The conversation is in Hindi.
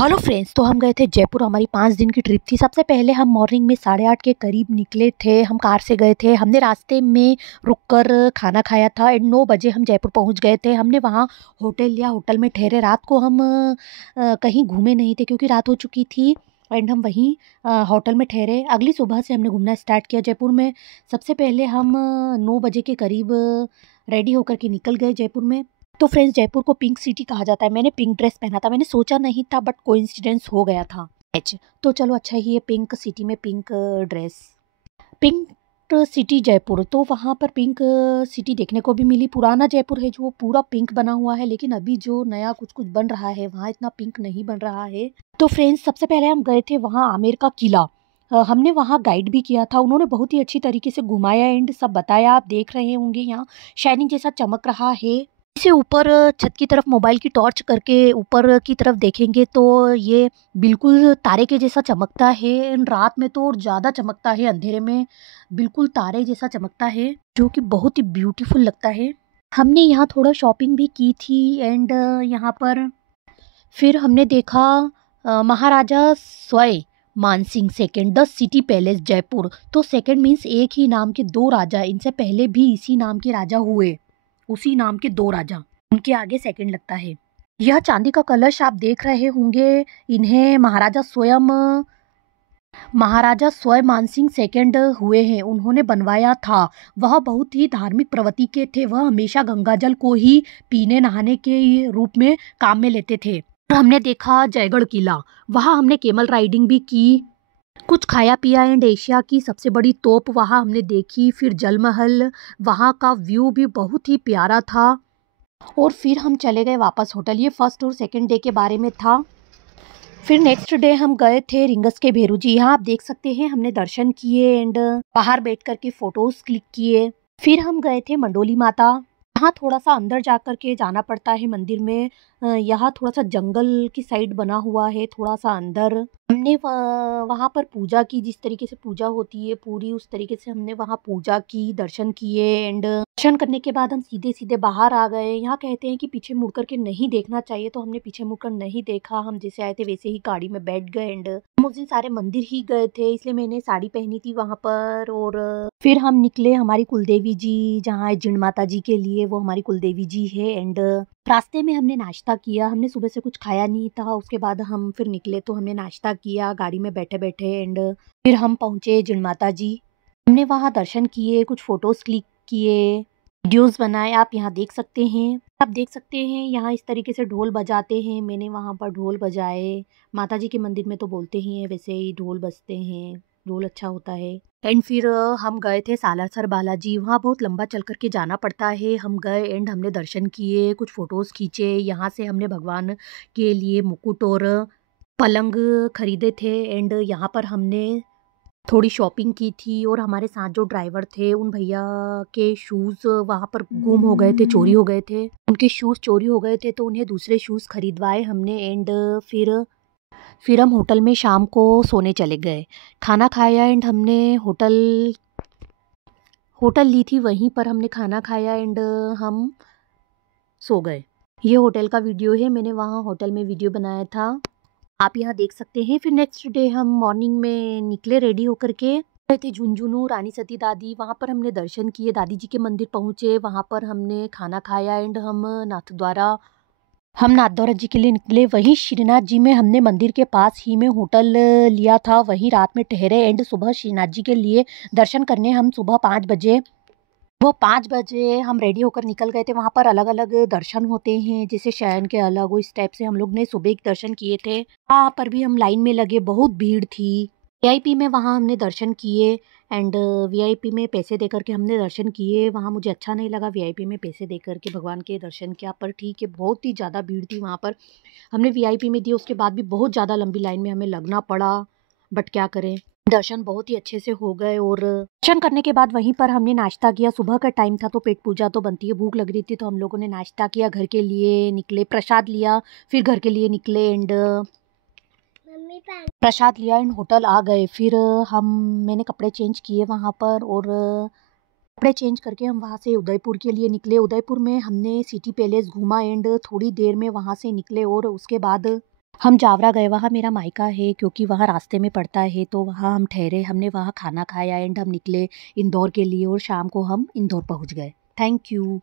हेलो फ्रेंड्स, तो हम गए थे जयपुर। हमारी 5 दिन की ट्रिप थी। सबसे पहले हम मॉर्निंग में 8:30 के करीब निकले थे। हम कार से गए थे। हमने रास्ते में रुककर खाना खाया था एंड 9 बजे हम जयपुर पहुंच गए थे। हमने वहां होटल लिया, होटल में ठहरे। रात को हम कहीं घूमे नहीं थे क्योंकि रात हो चुकी थी एंड हम वहीं होटल में ठहरे। अगली सुबह से हमने घूमना स्टार्ट किया जयपुर में। सबसे पहले हम 9 बजे के करीब रेडी होकर के निकल गए जयपुर में। तो फ्रेंड्स, जयपुर को पिंक सिटी कहा जाता है। मैंने पिंक ड्रेस पहना था। मैंने सोचा नहीं था बट कोइंसिडेंस हो गया था मैच। तो चलो अच्छा ही है, पिंक सिटी में pink dress. Pink city Jaipur, तो वहाँ पर पिंक सिटी देखने को भी मिली। पुराना जयपुर है जो पूरा पिंक बना हुआ है, लेकिन अभी जो नया कुछ कुछ बन रहा है वहाँ इतना पिंक नहीं बन रहा है। तो फ्रेंड्स, सबसे पहले हम गए थे वहाँ आमेर का किला। हमने वहाँ गाइड भी किया था। उन्होंने बहुत ही अच्छी तरीके से घुमाया एंड सब बताया। आप देख रहे होंगे यहाँ शाइनिंग जैसा चमक रहा है। से ऊपर छत की तरफ मोबाइल की टॉर्च करके ऊपर की तरफ देखेंगे तो ये बिल्कुल तारे के जैसा चमकता है एंड रात में तो और ज़्यादा चमकता है। अंधेरे में बिल्कुल तारे जैसा चमकता है, जो कि बहुत ही ब्यूटीफुल लगता है। हमने यहाँ थोड़ा शॉपिंग भी की थी एंड यहाँ पर फिर हमने देखा महाराजा स्वय Mansingh second the city palace Jaipur. तो सेकंड मीन्स एक ही नाम के दो राजा। इनसे पहले भी इसी नाम के राजा हुए, उसी नाम के दो राजा, उनके आगे सेकंड लगता है। यह चांदी का कलश आप देख रहे होंगे। इन्हें महाराजा स्वयं मानसिंह सेकंड हुए हैं, उन्होंने बनवाया था। वह बहुत ही धार्मिक प्रवृत्ति के थे। वह हमेशा गंगाजल को ही पीने नहाने के रूप में काम में लेते थे। और हमने देखा जयगढ़ किला। वहाँ हमने केमल राइडिंग भी की, कुछ खाया पिया एंड एशिया की सबसे बड़ी तोप वहाँ हमने देखी। फिर जल महल, वहाँ का व्यू भी बहुत ही प्यारा था। और फिर हम चले गए वापस होटल। ये फर्स्ट और सेकंड डे के बारे में था। फिर नेक्स्ट डे हम गए थे रिंगस के भेरू जी। यहाँ आप देख सकते हैं हमने दर्शन किए एंड बाहर बैठ कर के फोटोज क्लिक किए। फिर हम गए थे मंडोली माता। यहाँ थोड़ा सा अंदर जा कर के जाना पड़ता है मंदिर में। यहाँ थोड़ा सा जंगल की साइड बना हुआ है, थोड़ा सा अंदर। हमने वहाँ पर पूजा की, जिस तरीके से पूजा होती है पूरी उस तरीके से हमने वहाँ पूजा की, दर्शन किए एंड दर्शन करने के बाद हम सीधे सीधे बाहर आ गए। यहाँ कहते हैं कि पीछे मुड़ करके नहीं देखना चाहिए, तो हमने पीछे मुड़कर नहीं देखा। हम जैसे आए थे वैसे ही गाड़ी में बैठ गए एंड हम उस दिन सारे मंदिर ही गए थे, इसलिए मैंने साड़ी पहनी थी वहाँ पर। और फिर हम निकले हमारी कुलदेवी जी, जहाँ जिण माता जी के लिए, वो हमारी कुलदेवी जी है। एंड रास्ते में हमने नाश्ता किया। हमने सुबह से कुछ खाया नहीं था। उसके बाद हम फिर निकले तो हमने नाश्ता किया गाड़ी में बैठे बैठे एंड फिर हम पहुंचे जिण माता जी। हमने वहाँ दर्शन किए, कुछ फोटोज क्लिक किए, वीडियोस बनाए। आप यहाँ देख सकते हैं। आप देख सकते हैं यहाँ इस तरीके से ढोल बजाते हैं। मैंने वहाँ पर ढोल बजाए। माता जी के मंदिर में तो बोलते ही हैं, वैसे ही ढोल बजते हैं, ढोल अच्छा होता है। एंड फिर हम गए थे सालासर बालाजी। वहाँ बहुत लंबा चल करके जाना पड़ता है। हम गए एंड हमने दर्शन किए, कुछ फोटोज खींचे। यहाँ से हमने भगवान के लिए मुकुट और पलंग खरीदे थे एंड यहाँ पर हमने थोड़ी शॉपिंग की थी। और हमारे साथ जो ड्राइवर थे उन भैया के शूज़ वहाँ पर गुम हो गए थे, चोरी हो गए थे। उनके शूज़ चोरी हो गए थे तो उन्हें दूसरे शूज़ खरीदवाए हमने एंड फिर हम होटल में शाम को सोने चले गए। खाना खाया एंड हमने होटल ली थी, वहीं पर हमने खाना खाया एंड हम सो गए। ये होटल का वीडियो है, मैंने वहाँ होटल में वीडियो बनाया था, आप यहाँ देख सकते हैं। फिर नेक्स्ट डे हम मॉर्निंग में निकले रेडी होकर के, गए थे झुंझुनू रानी सती दादी। वहाँ पर हमने दर्शन किए, दादी जी के मंदिर पहुँचे, वहाँ पर हमने खाना खाया एंड हम नाथद्वारा जी के लिए निकले। वहीं श्रीनाथ जी में हमने मंदिर के पास ही में होटल लिया था, वहीं रात में ठहरे एंड सुबह श्रीनाथ जी के लिए दर्शन करने हम सुबह 5 बजे हम रेडी होकर निकल गए थे। वहाँ पर अलग अलग दर्शन होते हैं, जैसे शयन के अलग, इस टाइप से हम लोग ने सुबह एक दर्शन किए थे। वहाँ पर भी हम लाइन में लगे, बहुत भीड़ थी। वीआईपी में वहाँ हमने दर्शन किए एंड वीआईपी में पैसे दे करके हमने दर्शन किए। वहाँ मुझे अच्छा नहीं लगा वीआईपी में पैसे दे करके भगवान के दर्शन किया, पर ठीक है, बहुत ही ज़्यादा भीड़ थी वहाँ पर। हमने वीआईपी में दिए, उसके बाद भी बहुत ज़्यादा लंबी लाइन में हमें लगना पड़ा, बट क्या करें, दर्शन बहुत ही अच्छे से हो गए। और दर्शन करने के बाद वहीं पर हमने नाश्ता किया। सुबह का टाइम था तो पेट पूजा तो बनती है, भूख लग रही थी, तो हम लोगों ने नाश्ता किया, घर के लिए निकले, प्रसाद लिया, फिर घर के लिए निकले एंड प्रसाद लिया एंड होटल आ गए। फिर मैंने कपड़े चेंज किए वहाँ पर, और कपड़े चेंज करके हम वहाँ से उदयपुर के लिए निकले। उदयपुर में हमने सिटी पैलेस घूमा एंड थोड़ी देर में वहाँ से निकले और उसके बाद हम जावरा गए, वहाँ मेरा मायका है क्योंकि वहाँ रास्ते में पड़ता है, तो वहाँ हम ठहरे, हमने वहाँ खाना खाया एंड हम निकले इंदौर के लिए और शाम को हम इंदौर पहुँच गए। Thank you.